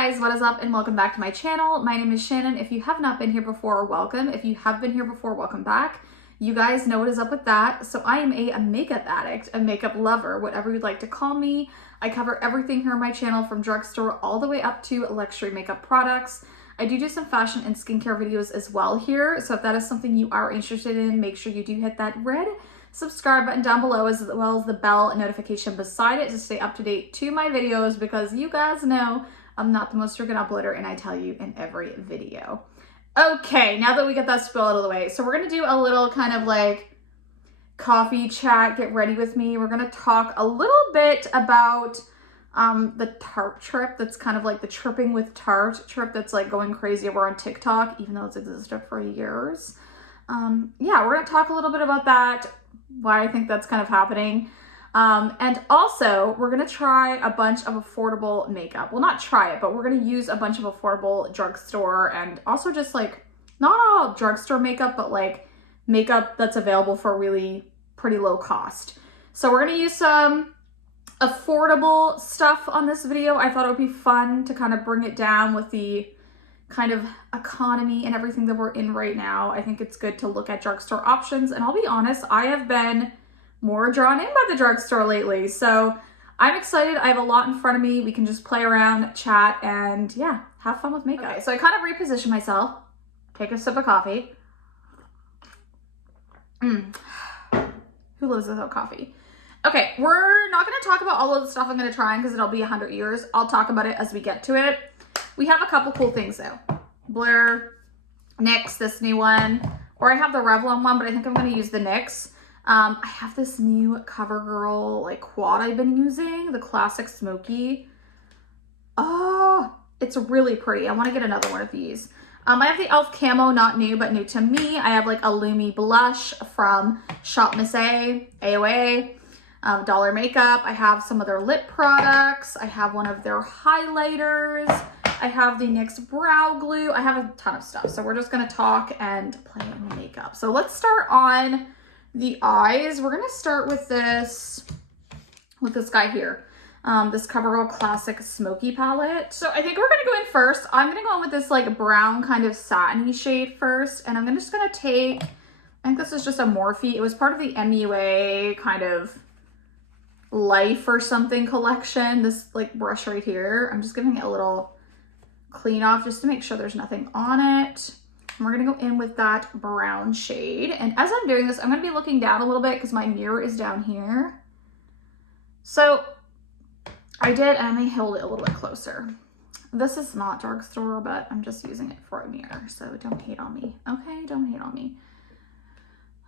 Hey guys, what is up and welcome back to my channel. My name is Shannon. If you have not been here before, welcome. If you have been here before, welcome back. You guys know what is up with that. So I am a makeup addict, a makeup lover, whatever you'd like to call me. I cover everything here on my channel from drugstore all the way up to luxury makeup products. I do some fashion and skincare videos as well here. So if that is something you are interested in, make sure you do hit that red subscribe button down below as well as the bell notification beside it to stay up to date to my videos, because you guys know I'm not the most freaking uploader and I tell you in every video. Okay, now that we get that spill out of the way, so we're gonna do a little kind of like coffee chat, get ready with me. We're gonna talk a little bit about the Tarte trip. That's kind of like the Tripping with Tarte trip that's like going crazy over on TikTok, even though it's existed for years. Yeah, we're gonna talk a little bit about that, why I think that's kind of happening. And also we're gonna try a bunch of affordable makeup. Well, not try it, but we're gonna use a bunch of affordable drugstore and also just like, not all drugstore makeup, but like makeup that's available for really pretty low cost. So we're gonna use some affordable stuff on this video. I thought it would be fun to kind of bring it down with the kind of economy and everything that we're in right now. I think it's good to look at drugstore options, and I'll be honest, I have been more drawn in by the drugstore lately. So I'm excited. I have a lot in front of me. We can just play around, chat, and yeah, have fun with makeup. Okay, so I kind of reposition myself, take a sip of coffee. Who lives without coffee? Okay, we're not gonna talk about all of the stuff I'm gonna try because it'll be 100 years. I'll talk about it as we get to it. We have a couple cool things though. Blair, NYX, this new one, or I have the Revlon one, but I think I'm gonna use the NYX. I have this new CoverGirl like quad I've been using, the classic smoky. Oh, it's really pretty. I want to get another one of these. I have the e.l.f. Camo, not new, but new to me. I have like a Lumi blush from Shop Miss A, AOA, Dollar Makeup. I have some of their lip products. I have one of their highlighters. I have the NYX brow glue. I have a ton of stuff. So we're just going to talk and play in the makeup. So let's start on the eyes. We're going to start with this guy here. This CoverGirl Classic Smoky palette. So I think we're going to go in first. I'm going to go in with this like brown kind of satiny shade first. And I'm just going to take, I think this is just a Morphe. It was part of the MUA kind of Life or something collection. This like brush right here. I'm just giving it a little clean off just to make sure there's nothing on it. And we're gonna go in with that brown shade. And as I'm doing this, I'm gonna be looking down a little bit because my mirror is down here. So I did, and I may hold it a little bit closer. This is not drugstore, but I'm just using it for a mirror. So don't hate on me, okay? Don't hate on me.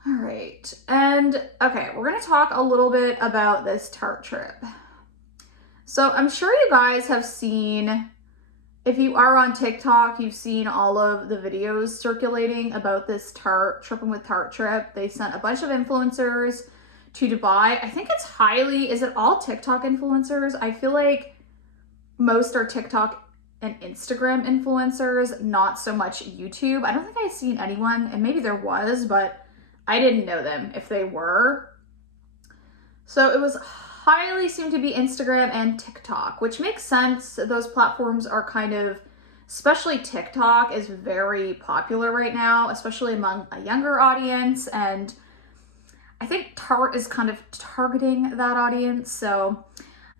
All right, and okay, we're gonna talk a little bit about this Tarte trip. So I'm sure you guys have seen, if you are on TikTok, you've seen all of the videos circulating about this Tarte, Trippin' with Tarte trip. They sent a bunch of influencers to Dubai. I think it's is it all TikTok influencers? I feel like most are TikTok and Instagram influencers, not so much YouTube. I don't think I've seen anyone, and maybe there was, but I didn't know them if they were. So it was highly seemed to be Instagram and TikTok, which makes sense. Those platforms are kind of, especially TikTok is very popular right now, especially among a younger audience. And I think Tarte is kind of targeting that audience. So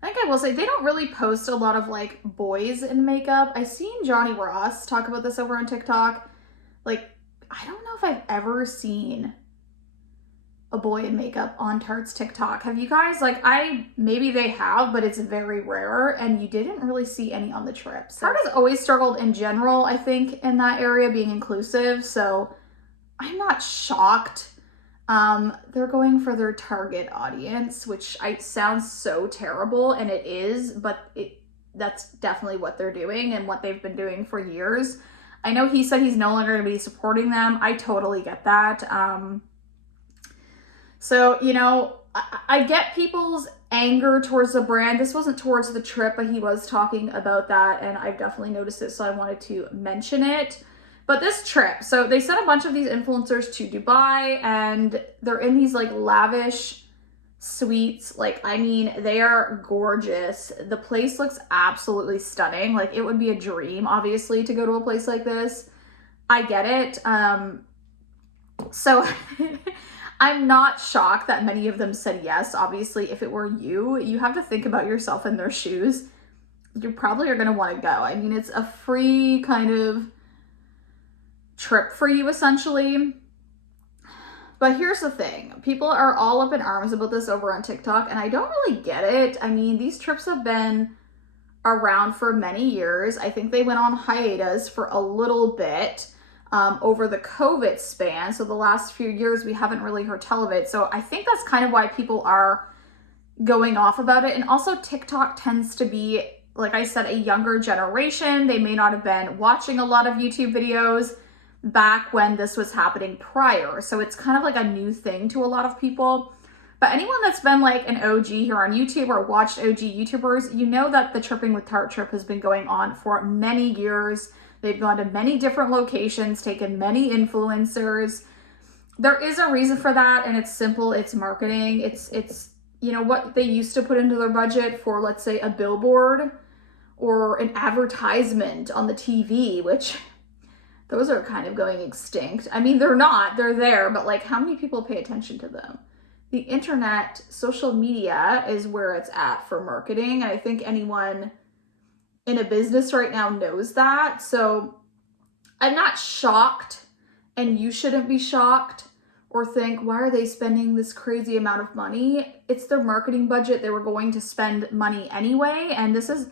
I think I will say they don't really post a lot of like boys in makeup. I seen Johnny Ross talk about this over on TikTok. Like, I don't know if I've ever seen a boy in makeup on Tarte's TikTok. Have you guys? Like, maybe they have, but it's very rare, and you didn't really see any on the trip. So Tarte has always struggled in general, I think, in that area, being inclusive, so I'm not shocked. They're going for their target audience, which sounds so terrible, and it is, but that's definitely what they're doing and what they've been doing for years. I know he said he's no longer going to be supporting them. I totally get that. So, you know, I get people's anger towards the brand. This wasn't towards the trip, but he was talking about that, and I've definitely noticed it, so I wanted to mention it. But this trip, so they sent a bunch of these influencers to Dubai, and they're in these like lavish suites. Like, I mean, they are gorgeous. The place looks absolutely stunning. Like, it would be a dream, obviously, to go to a place like this. I get it. So I'm not shocked that many of them said yes. Obviously, if it were you, you have to think about yourself in their shoes. You probably are going to want to go. I mean, it's a free kind of trip for you, essentially. But here's the thing. People are all up in arms about this over on TikTok, and I don't really get it. I mean, these trips have been around for many years. I think they went on hiatus for a little bit over the COVID span. So the last few years, we haven't really heard tell of it. So I think that's kind of why people are going off about it. And also TikTok tends to be, like I said, a younger generation. They may not have been watching a lot of YouTube videos back when this was happening prior. So it's kind of like a new thing to a lot of people. But anyone that's been like an OG here on YouTube or watched OG YouTubers, you know that the Tripping with Tarte trip has been going on for many years. They've gone to many different locations, taken many influencers. There is a reason for that, and it's simple. It's marketing. It's you know, what they used to put into their budget for, let's say, a billboard or an advertisement on the TV, which those are kind of going extinct. I mean, they're not. They're there, but like, how many people pay attention to them? The internet, social media is where it's at for marketing. And I think anyone in a business right now knows that. So I'm not shocked, and you shouldn't be shocked or think, why are they spending this crazy amount of money? It's their marketing budget. They were going to spend money anyway. And this is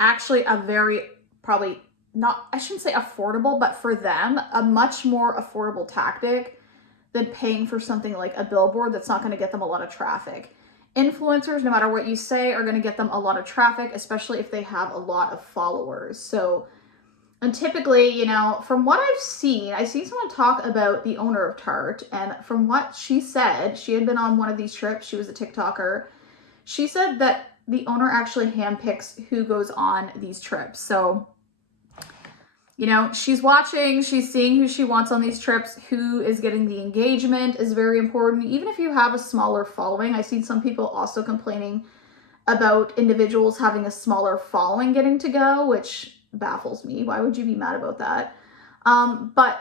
actually a very, probably not, I shouldn't say affordable, but for them, a much more affordable tactic than paying for something like a billboard that's not going to get them a lot of traffic. Influencers, no matter what you say, are going to get them a lot of traffic, especially if they have a lot of followers. So, and typically, you know, from what I've seen someone talk about the owner of Tarte, and from what she said, she had been on one of these trips. She was a TikToker. She said that the owner actually handpicks who goes on these trips. So, you know, she's watching, she's seeing who she wants on these trips, who is getting the engagement is very important. Even if you have a smaller following, I've seen some people also complaining about individuals having a smaller following getting to go, which baffles me. Why would you be mad about that? But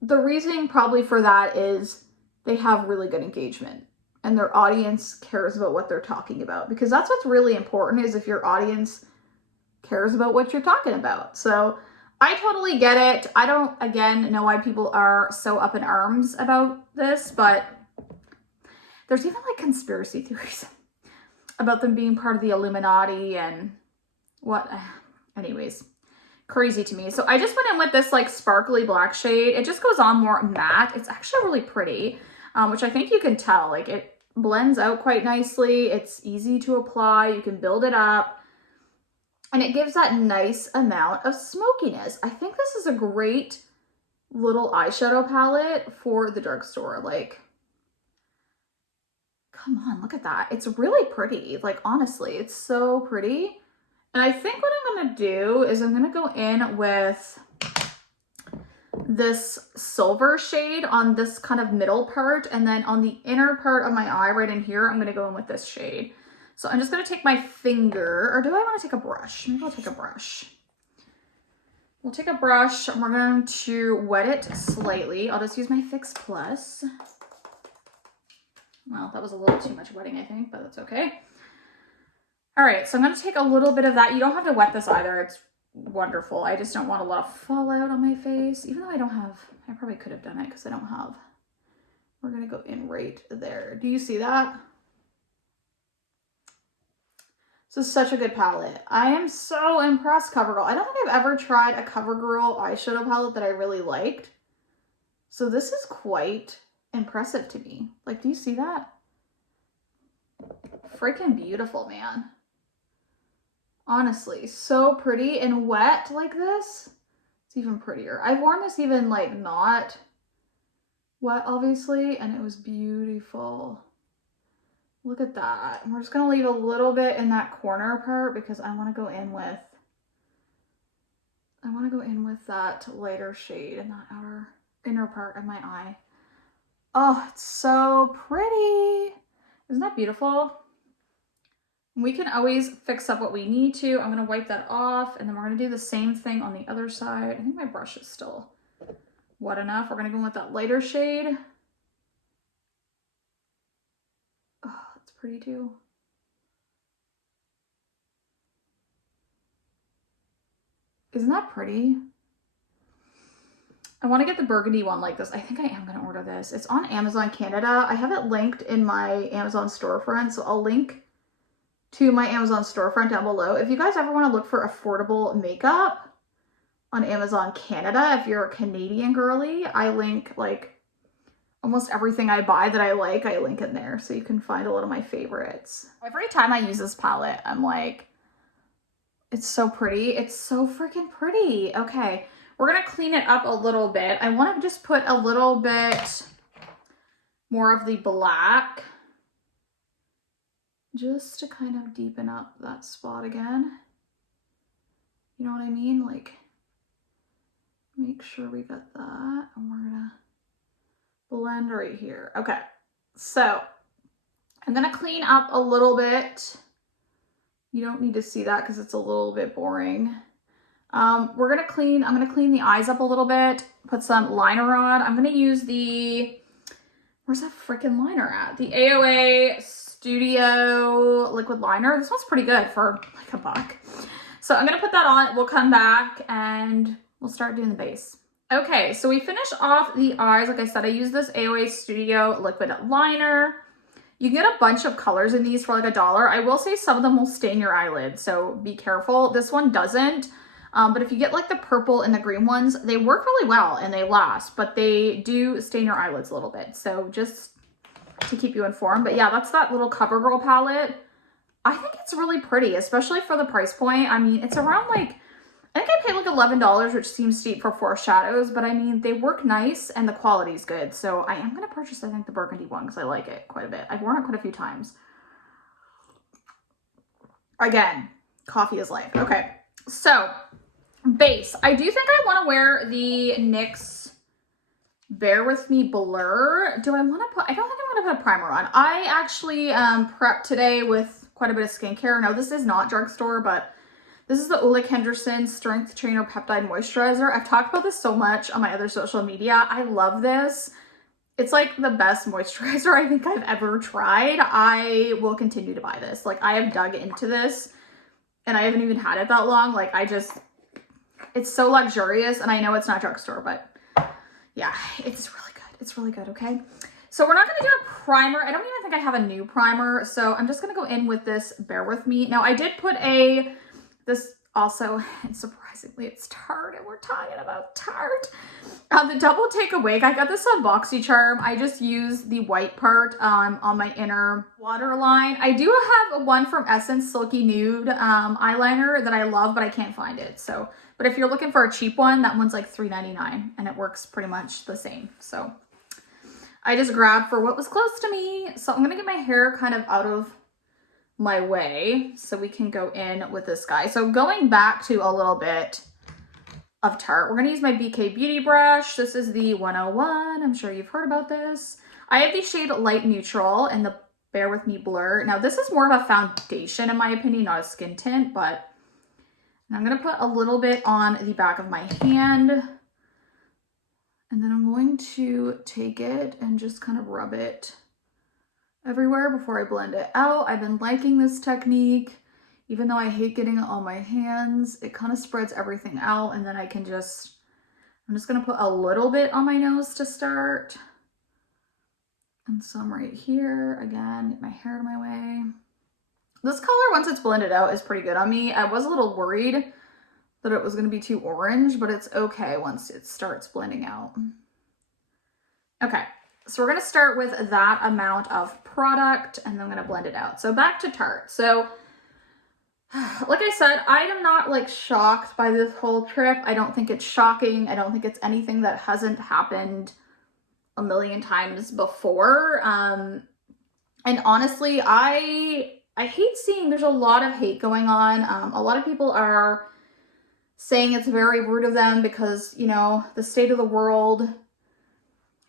the reasoning probably for that is they have really good engagement and their audience cares about what they're talking about, because that's what's really important, is if your audience cares about what you're talking about. So I totally get it. I don't, again, know why people are so up in arms about this, but there's even like conspiracy theories about them being part of the Illuminati and what, anyways, crazy to me. So I just went in with this like sparkly black shade. It just goes on more matte. It's actually really pretty, which I think you can tell, like it blends out quite nicely. It's easy to apply. You can build it up. And it gives that nice amount of smokiness. I think this is a great little eyeshadow palette for the drugstore. Like, come on, look at that. It's really pretty. Like, honestly, it's so pretty. And I think what I'm going to do is I'm going to go in with this silver shade on this kind of middle part. And then on the inner part of my eye right in here, I'm going to go in with this shade. So I'm just going to take my finger, or do I want to take a brush? Maybe I'll take a brush. We'll take a brush and we're going to wet it slightly. I'll just use my Fix Plus. Well, that was a little too much wetting, I think, but that's okay. All right, so I'm going to take a little bit of that. You don't have to wet this either. It's wonderful. I just don't want a lot of fallout on my face, even though I don't have, I probably could have done it because I don't have. We're going to go in right there. Do you see that? This is such a good palette. I am so impressed, CoverGirl. I don't think I've ever tried a CoverGirl eyeshadow palette that I really liked. So this is quite impressive to me. Like, do you see that? Freaking beautiful, man. Honestly, so pretty, and wet like this, it's even prettier. I've worn this even like not wet, obviously, and it was beautiful. Look at that. And we're just going to leave a little bit in that corner part because I want to go in with, that lighter shade in that inner part of my eye. Oh, it's so pretty. Isn't that beautiful? We can always fix up what we need to. I'm gonna wipe that off, and then we're gonna do the same thing on the other side. I think my brush is still wet enough. We're gonna go in with that lighter shade. Oh, that's pretty too. Isn't that pretty? I want to get the burgundy one like this. I think I am going to order this. It's on Amazon Canada. I have it linked in my Amazon storefront, so I'll link to my Amazon storefront down below. If you guys ever want to look for affordable makeup on Amazon Canada, if you're a Canadian girly, I link like almost everything I buy that I like, I link in there, so you can find a lot of my favorites. Every time I use this palette, I'm like, it's so pretty. It's so freaking pretty. Okay. We're gonna clean it up a little bit. I want to just put a little bit more of the black just to kind of deepen up that spot again. You know what I mean? Like, make sure we got that, and we're gonna blend right here. Okay, so I'm gonna clean up a little bit. You don't need to see that because it's a little bit boring. I'm gonna clean the eyes up a little bit, put some liner on. I'm gonna use the, where's that freaking liner at? The AOA Studio liquid liner. This one's pretty good for like $1. So I'm gonna put that on. We'll come back and we'll start doing the base. Okay, so we finish off the eyes. Like I said, I use this AOA Studio liquid liner. You can get a bunch of colors in these for like $1. I will say some of them will stain your eyelid, so be careful. This one doesn't. But if you get like the purple and the green ones, they work really well and they last, but they do stain your eyelids a little bit. So just to keep you informed. But yeah, that's that little CoverGirl palette. I think it's really pretty, especially for the price point. I mean, it's around like, I think I paid like $11, which seems steep for 4 shadows, but I mean, they work nice and the quality's good. So I am going to purchase, I think, the burgundy one because I like it quite a bit. I've worn it quite a few times. Again, coffee is life. Okay, so base. I do think I want to wear the NYX Bear With Me Blur. Do I want to put, I don't think I'm going to put a primer on. I actually prepped today with quite a bit of skincare. No, this is not drugstore, but this is the Ole Henderson Strength Trainer Peptide Moisturizer. I've talked about this so much on my other social media. I love this. It's like the best moisturizer I think I've ever tried. I will continue to buy this. Like, I have dug into this and I haven't even had it that long. Like, it's so luxurious, and I know it's not drugstore, but yeah, it's really good. It's really good, okay? So we're not going to do a primer. I don't even think I have a new primer, so I'm just going to go in with this Bear With Me. Now, I did put this also, and surprisingly, it's Tarte, and we're talking about Tarte. The Double Take Awake, I got this on BoxyCharm. I just used the white part on my inner waterline. I do have one from Essence Silky Nude eyeliner that I love, but I can't find it. So, but if you're looking for a cheap one, that one's like $3.99, and it works pretty much the same. So I just grabbed for what was close to me. So I'm gonna get my hair kind of out of my way so we can go in with this guy. So going back to a little bit of Tarte, we're gonna use my BK Beauty brush. This is the 101. I'm sure you've heard about this. I have the shade Light Neutral and the Bear With Me Blur. Now this is more of a foundation in my opinion, not a skin tint, but I'm gonna put a little bit on the back of my hand, and then I'm going to take it and just kind of rub it everywhere before I blend it out. I've been liking this technique, even though I hate getting it on my hands. It kind of spreads everything out, and then I'm just gonna put a little bit on my nose to start, and some right here. Again, get my hair out of my way. This color, once it's blended out, is pretty good on me. I was a little worried that it was gonna be too orange, but it's okay once it starts blending out. Okay. So we're going to start with that amount of product, and then I'm going to blend it out. So back to Tarte. So like I said, I am not like shocked by this whole trip. I don't think it's shocking. I don't think it's anything that hasn't happened a million times before. And honestly, I hate seeing, there's a lot of hate going on. A lot of people are saying it's very rude of them because, you know, the state of the world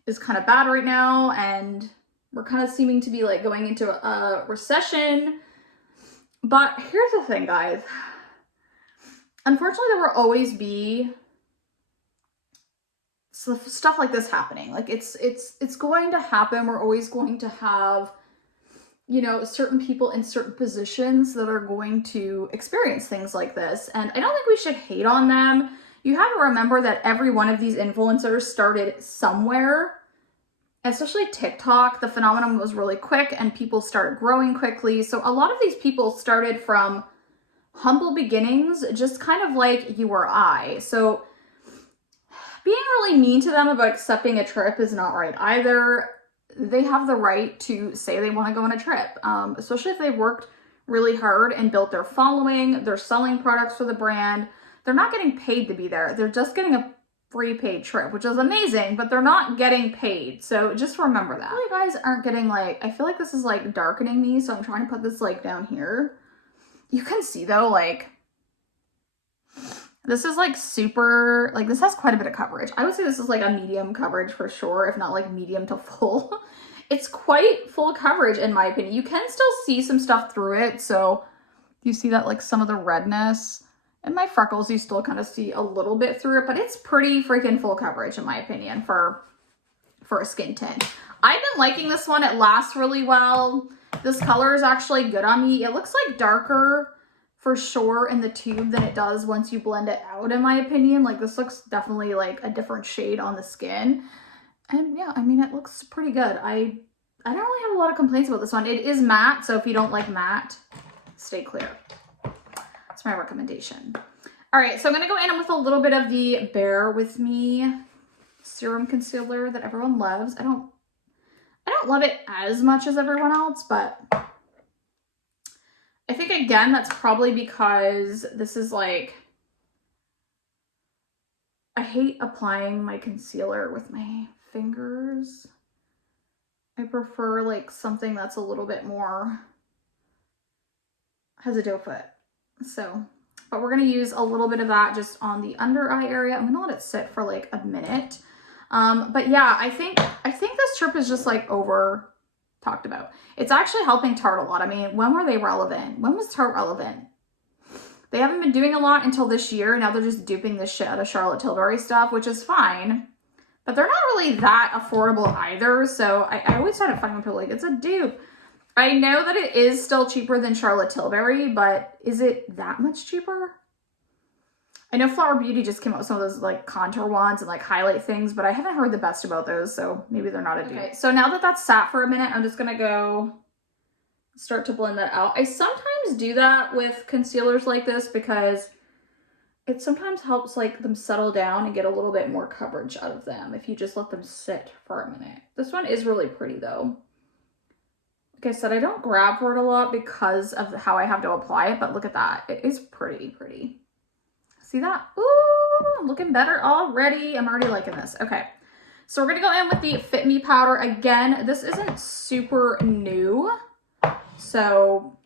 is kind of bad right now, and we're kind of seeming to be like going into a recession. But here's the thing, guys. Unfortunately, there will always be stuff like this happening. Like it's going to happen. We're always going to have, you know, certain people in certain positions that are going to experience things like this. And I don't think we should hate on them. You have to remember that every one of these influencers started somewhere. Especially TikTok, the phenomenon was really quick and people started growing quickly. So a lot of these people started from humble beginnings, just kind of like you or I. So being really mean to them about accepting a trip is not right either. They have the right to say they want to go on a trip, especially if they've worked really hard and built their following. They're selling products for the brand. They're not getting paid to be there. They're just getting a free paid trip, which is amazing, but they're not getting paid. So just remember that. You guys aren't getting like, I feel like this is like darkening me. So I'm trying to put this like down here. You can see though, like this is like super, like this has quite a bit of coverage. I would say this is like a medium coverage for sure, if not like medium to full. It's quite full coverage in my opinion. You can still see some stuff through it. So you see that like some of the redness and my freckles, you still kind of see a little bit through it, but it's pretty freaking full coverage in my opinion for a skin tint. I've been liking this one. It lasts really well. This color is actually good on me. It looks like darker for sure in the tube than it does once you blend it out, in my opinion. Like this looks definitely like a different shade on the skin. And yeah, I mean, it looks pretty good. I don't really have a lot of complaints about this one. It is matte, so if you don't like matte, stay clear. That's my recommendation. All right, so I'm gonna go in with a little bit of the Bear With Me serum concealer that everyone loves. I don't love it as much as everyone else, but I think again, that's probably because this is like, I hate applying my concealer with my fingers. I prefer like something that's a little bit more, has a doe foot. So, but we're gonna use a little bit of that just on the under eye area. I'm gonna let it sit for like a minute. But yeah, I think this trip is just like over talked about. It's actually helping Tarte a lot. I mean, when were they relevant? When was Tarte relevant? They haven't been doing a lot until this year. Now they're just duping this shit out of Charlotte Tilbury stuff, which is fine. But they're not really that affordable either. So I always try to find when people like, it's a dupe. I know that it is still cheaper than Charlotte Tilbury, but is it that much cheaper? I know Flower Beauty just came out with some of those like contour ones and like highlight things, but I haven't heard the best about those, so maybe they're not a dupe. Okay, so now that that's sat for a minute, I'm just gonna go start to blend that out. I sometimes do that with concealers like this because it sometimes helps like them settle down and get a little bit more coverage out of them if you just let them sit for a minute. This one is really pretty though. Like I said, I don't grab for it a lot because of how I have to apply it, but look at that. It is pretty. See that? Ooh, I'm looking better already. I'm already liking this. Okay, so we're gonna go in with the Fit Me powder. Again, this isn't super new. So,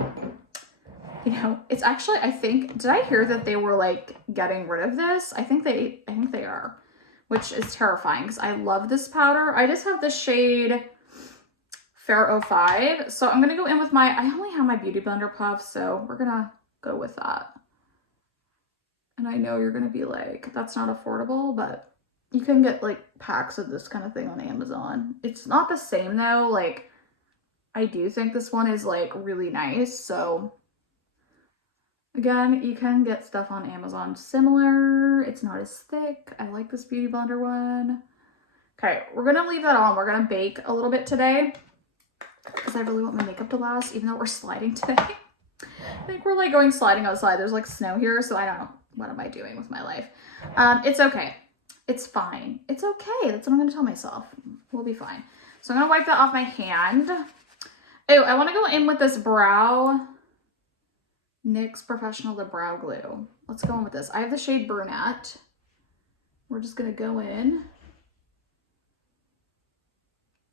you know, it's actually, I think, did I hear that they were like getting rid of this? I think they are, which is terrifying because I love this powder. I just have the shade Fair 05. So I'm gonna go in with I only have my Beauty Blender puff, so we're gonna go with that. And I know you're gonna be like, that's not affordable, but you can get like packs of this kind of thing on Amazon. It's not the same though. Like, I do think this one is like really nice. So again, you can get stuff on Amazon similar. It's not as thick. I like this Beauty Blender one. Okay, we're gonna leave that on. We're gonna bake a little bit today because I really want my makeup to last, even though we're sliding today. I think we're like going sliding outside. There's like snow here, so I don't know. What am I doing with my life? It's okay. It's fine. It's okay. That's what I'm going to tell myself. We'll be fine. So I'm going to wipe that off my hand. Oh, I want to go in with this NYX Professional The Brow Glue. Let's go in with this. I have the shade Brunette. We're just going to go in.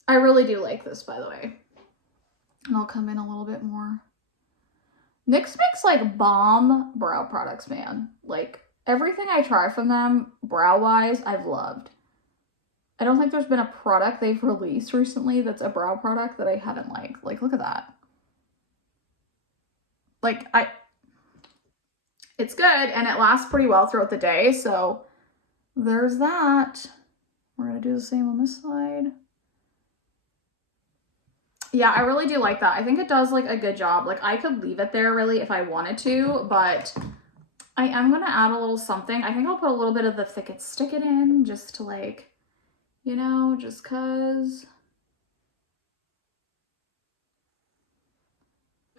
I really do like this, by the way. And I'll come in a little bit more. NYX makes like bomb brow products, man. Like everything I try from them brow wise, I've loved. I don't think there's been a product they've released recently that's a brow product that I haven't liked. Like, look at that. Like, it's good and it lasts pretty well throughout the day. So there's that. We're gonna do the same on this side. Yeah, I really do like that. I think it does like a good job. Like, I could leave it there really if I wanted to, but I am gonna add a little something. I think I'll put a little bit of the Thick It Stick It in just to like, you know, just cause.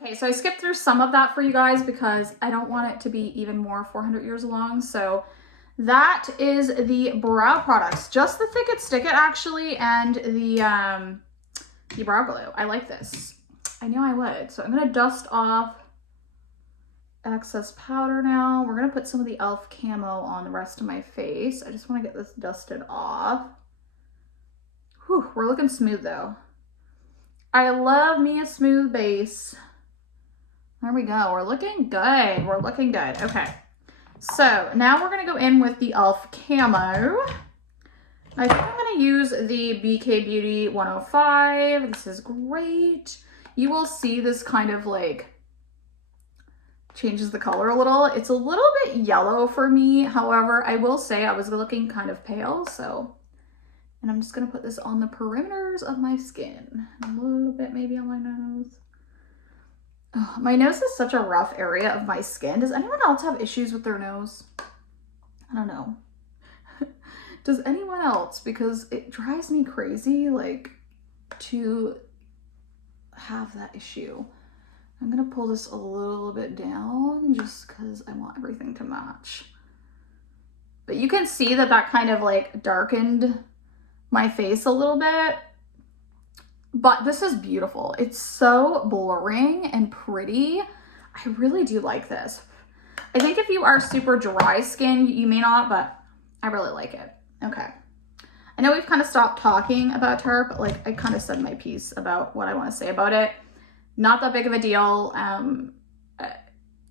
Okay, so I skipped through some of that for you guys because I don't want it to be even more 400 years long. So that is the brow products, just the Thick It Stick It actually, and the brow glue. I like this. I knew I would. So I'm gonna dust off excess powder now. We're gonna put some of the e.l.f. camo on the rest of my face. I just wanna get this dusted off. Whew, we're looking smooth though. I love me a smooth base. There we go, we're looking good. We're looking good, okay. So now we're gonna go in with the e.l.f. camo. I think I'm gonna use the BK Beauty 105. This is great. You will see this kind of like changes the color a little. It's a little bit yellow for me. However, I will say I was looking kind of pale, so. And I'm just gonna put this on the perimeters of my skin. A little bit maybe on my nose. Oh, my nose is such a rough area of my skin. Does anyone else have issues with their nose? I don't know. Does anyone else? Because it drives me crazy, like, to have that issue. I'm gonna pull this a little bit down just because I want everything to match. But you can see that that kind of like darkened my face a little bit. But this is beautiful. It's so blurring and pretty. I really do like this. I think if you are super dry skin, you may not, but I really like it. Okay. I know we've kind of stopped talking about Tarte, but like I kind of said my piece about what I want to say about it. Not that big of a deal.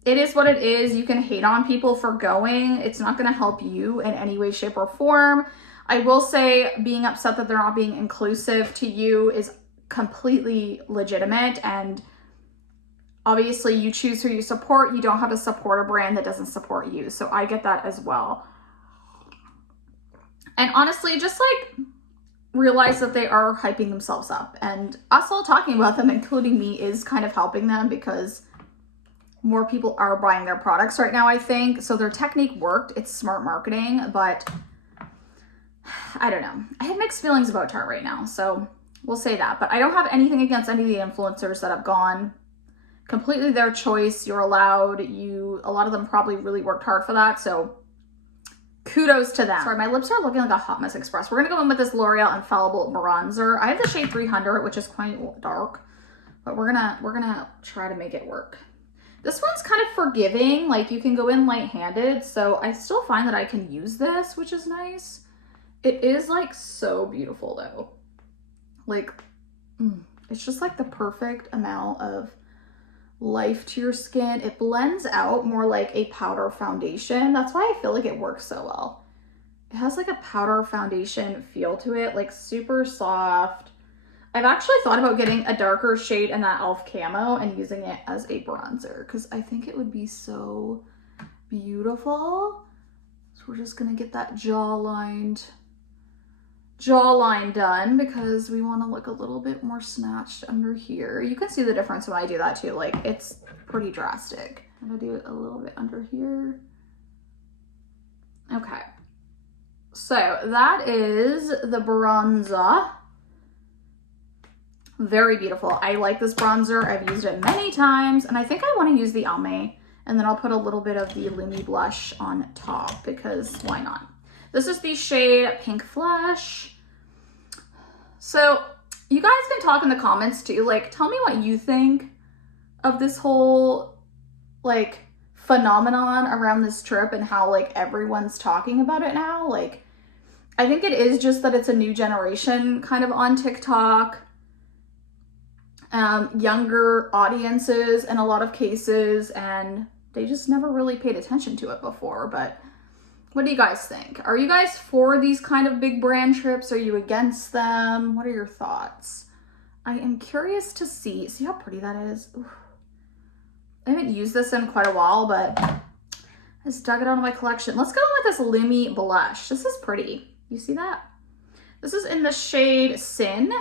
It is what it is. You can hate on people for going. It's not going to help you in any way, shape, or form. I will say being upset that they're not being inclusive to you is completely legitimate, and obviously you choose who you support. You don't have to support a brand that doesn't support you. So I get that as well. And honestly, just like realize that they are hyping themselves up, and us all talking about them, including me, is kind of helping them because more people are buying their products right now, I think. So their technique worked. It's smart marketing, but I don't know. I have mixed feelings about Tarte right now, so we'll say that. But I don't have anything against any of the influencers that have gone. Completely their choice. You're allowed. A lot of them probably really worked hard for that, so kudos to them. Sorry, my lips are looking like a hot mess express. We're gonna go in with this L'Oreal Infallible bronzer. I have the shade 300, which is quite dark, but we're gonna try to make it work. This one's kind of forgiving, like you can go in light-handed, so I still find that I can use this, which is nice. It is like so beautiful though. Like, it's just like the perfect amount of life to your skin. It blends out more like a powder foundation. That's why I feel like it works so well. It has like a powder foundation feel to it, like super soft. I've actually thought about getting a darker shade in that e.l.f. camo and using it as a bronzer because I think it would be so beautiful. So we're just gonna get that jawline done because we want to look a little bit more snatched under here. You can see the difference when I do that too. Like, it's pretty drastic. I'm gonna do it a little bit under here. Okay. So that is the bronzer. Very beautiful. I like this bronzer. I've used it many times, and I think I want to use the Almay, and then I'll put a little bit of the Lumi blush on top because why not? This is the shade Pink Flesh. So you guys can talk in the comments too. Like, tell me what you think of this whole like phenomenon around this trip and how like everyone's talking about it now. Like, I think it is just that it's a new generation kind of on TikTok. Younger audiences in a lot of cases, and they just never really paid attention to it before. But What do you guys think? Are you guys for these kind of big brand trips? Are you against them? What are your thoughts? I am curious to see how pretty that is. Ooh. I haven't used this in quite a while, but I just dug it out of my collection. Let's go in with this Lumi blush. This is pretty. You see that? This is in the shade Sin.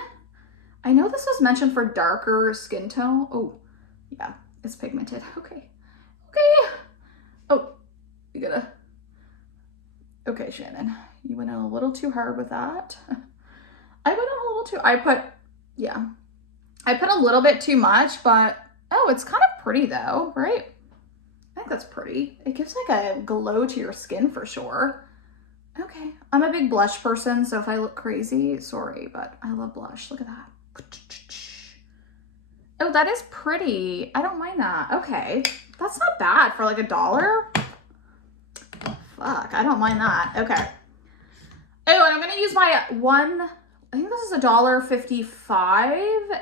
I know this was mentioned for darker skin tone. Oh, yeah, it's pigmented. Okay. Okay. Oh, you gotta. Okay, Shannon, you went in a little too hard with that. I went in a little too, I put a little bit too much, but oh, it's kind of pretty though, right? I think that's pretty. It gives like a glow to your skin for sure. Okay, I'm a big blush person, so if I look crazy, sorry, but I love blush. Look at that. Oh, that is pretty. I don't mind that. Okay, that's not bad for like $1. Fuck, I don't mind that. Okay. Oh, and I'm gonna use my I think this is $1.55.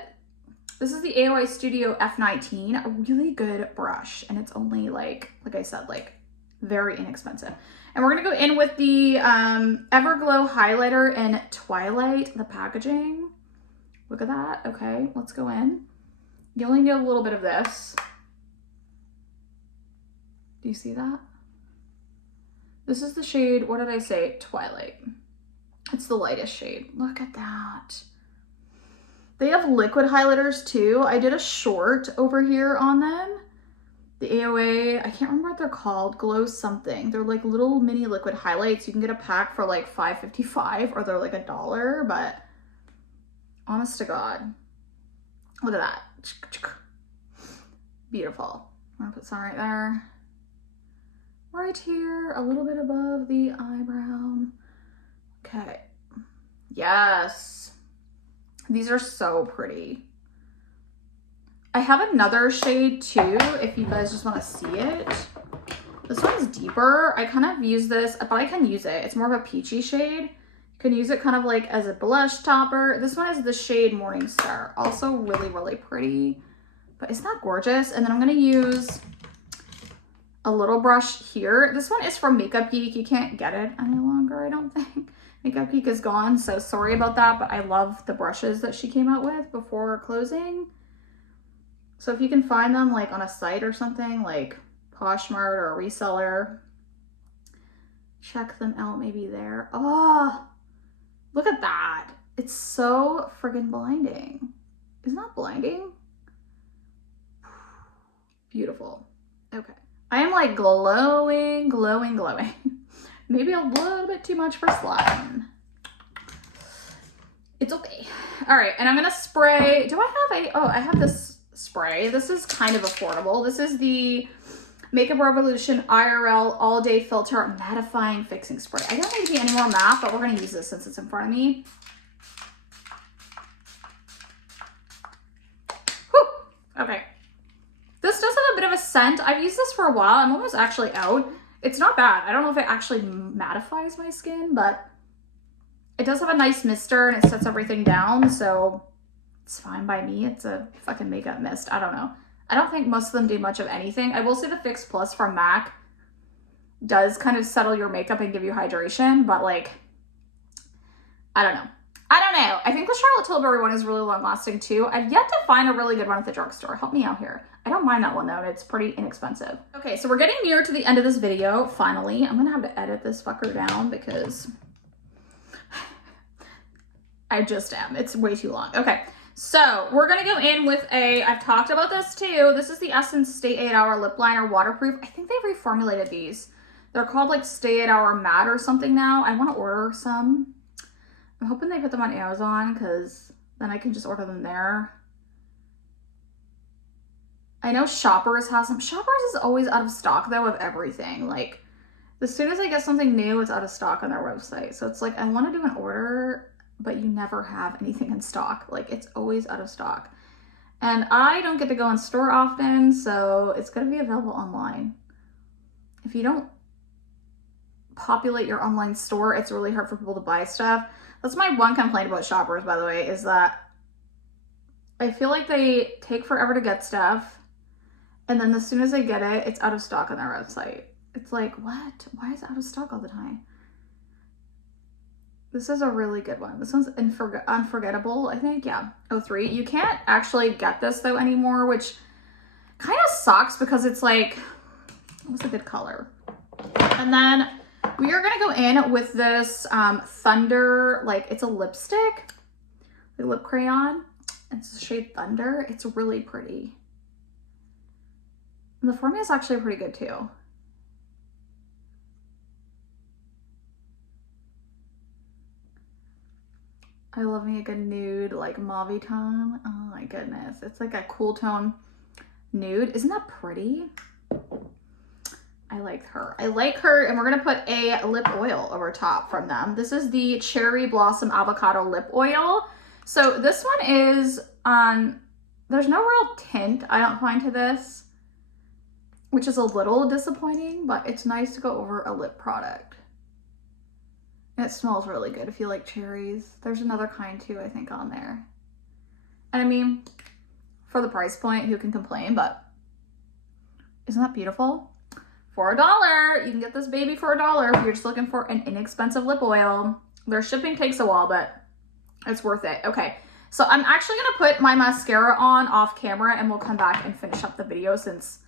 This is the AOI Studio F19, a really good brush. And it's only like I said, like very inexpensive. And we're gonna go in with the Everglow highlighter in Twilight, the packaging. Look at that. Okay, let's go in. You only need a little bit of this. Do you see that? This is the shade, what did I say? Twilight. It's the lightest shade. Look at that. They have liquid highlighters too. I did a short over here on them. The AOA, I can't remember what they're called, Glow something. They're like little mini liquid highlights. You can get a pack for like $5.55 or they're like $1, but honest to God, look at that. Beautiful. I'm gonna put some right there. Right here, a little bit above the eyebrow. Okay. Yes. These are so pretty. I have another shade too, if you guys just want to see it. This one's deeper. I kind of use this, but I can use it. It's more of a peachy shade. You can use it kind of like as a blush topper. This one is the shade Morning Star. Also really, really pretty. But isn't that gorgeous? And then I'm going to use a little brush here. This one is from Makeup Geek. You can't get it any longer, I don't think. Makeup Geek is gone, so sorry about that, but I love the brushes that she came out with before closing. So if you can find them like on a site or something like Poshmark or a reseller, check them out maybe there. Oh, look at that. It's so friggin' blinding. Isn't that blinding? Beautiful. Okay. I am like glowing, glowing, glowing. Maybe a little bit too much for slime. It's okay. All right, and I'm gonna spray. Do I have a, oh, I have this spray. This is kind of affordable. This is the Makeup Revolution IRL All Day Filter Mattifying Fixing Spray. I don't need to be any more matte, but we're gonna use this since it's in front of me. Whew. Okay. This does have a bit of a scent. I've used this for a while. I'm almost actually out. It's not bad. I don't know if it actually mattifies my skin, but it does have a nice mister and it sets everything down, so it's fine by me. It's a fucking makeup mist. I don't know. I don't think most of them do much of anything. I will say the Fix Plus from MAC does kind of settle your makeup and give you hydration, but like, I don't know. I don't know. I think the Charlotte Tilbury one is really long lasting too. I've yet to find a really good one at the drugstore. Help me out here. I don't mind that one though. It's pretty inexpensive. Okay, so we're getting near to the end of this video, finally. I'm gonna have to edit this fucker down because I just am. It's way too long. Okay, so we're gonna go in with I've talked about this too. This is the Essence Stay 8 Hour Lip Liner Waterproof. I think they've reformulated these. They're called like Stay 8 Hour Matte or something now. I wanna order some. I'm hoping they put them on Amazon because then I can just order them there. I know Shoppers has them. Shoppers is always out of stock though of everything. Like as soon as I get something new, it's out of stock on their website. So it's like, I want to do an order, but you never have anything in stock. Like it's always out of stock. And I don't get to go in store often, so it's going to be available online. If you don't populate your online store, it's really hard for people to buy stuff. That's my one complaint about Shoppers, by the way, is that I feel like they take forever to get stuff. And then as soon as they get it, it's out of stock on their website. It's like, what? Why is it out of stock all the time? This is a really good one. This one's Unforgettable, I think. Yeah, 03. You can't actually get this though anymore, which kind of sucks because it's like, what's a good color? And then we are gonna go in with this Thunder, like it's a lipstick, like lip crayon. It's the shade Thunder. It's really pretty. And the formula is actually pretty good too. I love me a good nude, like mauve tone. Oh my goodness. It's like a cool tone nude. Isn't that pretty? I like her. I like her, and we're gonna put a lip oil over top from them. This is the Cherry Blossom Avocado Lip Oil. So this one is there's no real tint, I don't find, to this, which is a little disappointing, but it's nice to go over a lip product. And it smells really good if you like cherries. There's another kind too, I think, on there. And I mean, for the price point, who can complain? But isn't that beautiful? For $1, you can get this baby for $1 if you're just looking for an inexpensive lip oil. Their shipping takes a while, but it's worth it. Okay, so I'm actually gonna put my mascara on off camera and we'll come back and finish up the video since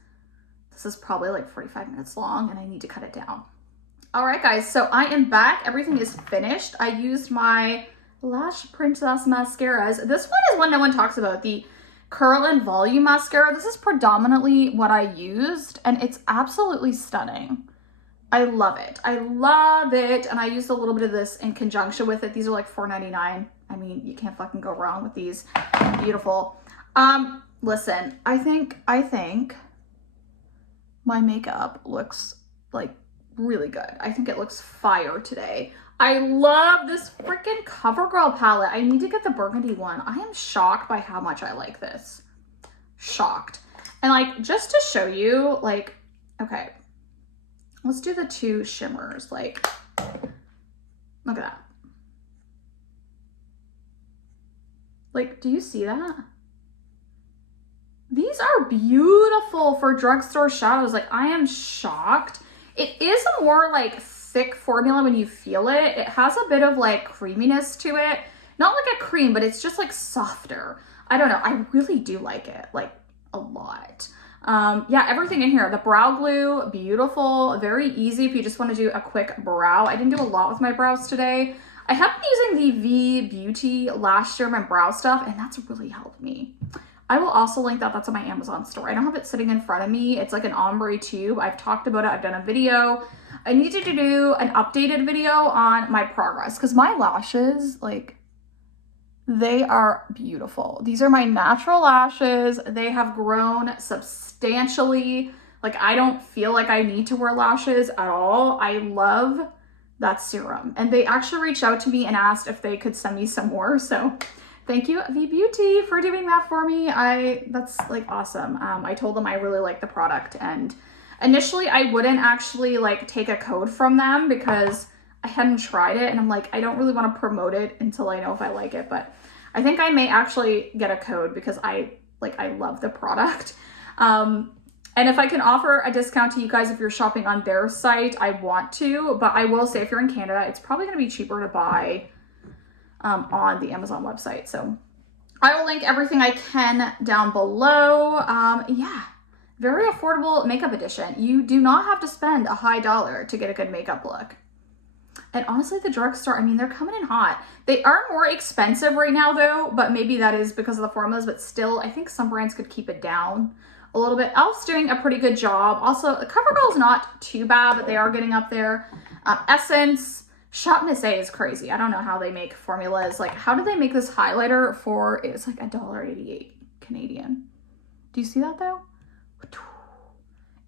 this is probably like 45 minutes long and I need to cut it down. All right, guys, so I am back. Everything is finished. I used my Lash Princess mascaras. This one is one no one talks about, the Curl and Volume Mascara. This is predominantly what I used, and it's absolutely stunning. I love it. I love it. And I used a little bit of this in conjunction with it. These are like $4.99. I mean, you can't fucking go wrong with these. Beautiful. Listen, I think my makeup looks like really good. I think it looks fire today. I love this freaking CoverGirl palette. I need to get the burgundy one. I am shocked by how much I like this. Shocked. And like, just to show you, like, okay, let's do the two shimmers. Like, look at that. Like, do you see that? These are beautiful for drugstore shadows. Like, I am shocked. It is a more like thick formula when you feel it. It has a bit of like creaminess to it. Not like a cream, but it's just like softer. I don't know. I really do like it, like a lot. Yeah, everything in here. The brow glue, beautiful, very easy if you just want to do a quick brow. I didn't do a lot with my brows today. I have been using the V Beauty Lash Serum and Brow Stuff, and that's really helped me. I will also link that. That's on my Amazon store. I don't have it sitting in front of me. It's like an ombre tube. I've talked about it. I've done a video. I needed to do an updated video on my progress because my lashes, like, they are beautiful. These are my natural lashes. They have grown substantially. Like, I don't feel like I need to wear lashes at all. I love that serum. And they actually reached out to me and asked if they could send me some more. So thank you, V Beauty, for doing that for me. That's like awesome. I told them I really like the product, and initially I wouldn't actually like take a code from them because I hadn't tried it, and I'm like, I don't really want to promote it until I know if I like it, but I think I may actually get a code because I love the product. And if I can offer a discount to you guys if you're shopping on their site, I want to, but I will say if you're in Canada, it's probably going to be cheaper to buy on the Amazon website. So I will link everything I can down below. Yeah, very affordable makeup edition. You do not have to spend a high dollar to get a good makeup look. And honestly, the drugstore, I mean, they're coming in hot. They are more expensive right now though, but maybe that is because of the formulas, but still, I think some brands could keep it down a little bit. Elf's doing a pretty good job. Also, CoverGirl is not too bad, but they are getting up there. Essence, Shop Miss A is crazy. I don't know how they make formulas. Like, how do they make this highlighter for, it's like $1.88 Canadian. Do you see that though?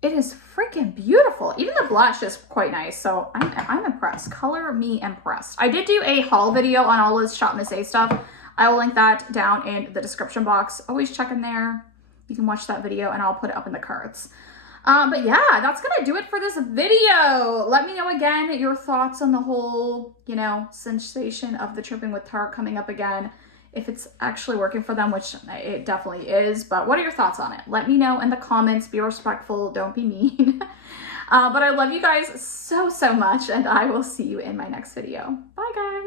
It is freaking beautiful. Even the blush is quite nice. So I'm impressed. Color me impressed. I did do a haul video on all this Shop Miss A stuff. I will link that down in the description box. Always check in there. You can watch that video and I'll put it up in the cards. But yeah, that's gonna do it for this video. Let me know again your thoughts on the whole, you know, sensation of the Trippin with Tarte coming up again. if it's actually working for them, which it definitely is. But what are your thoughts on it? Let me know in the comments. Be respectful. Don't be mean. But I love you guys so, so much, and I will see you in my next video. Bye, guys.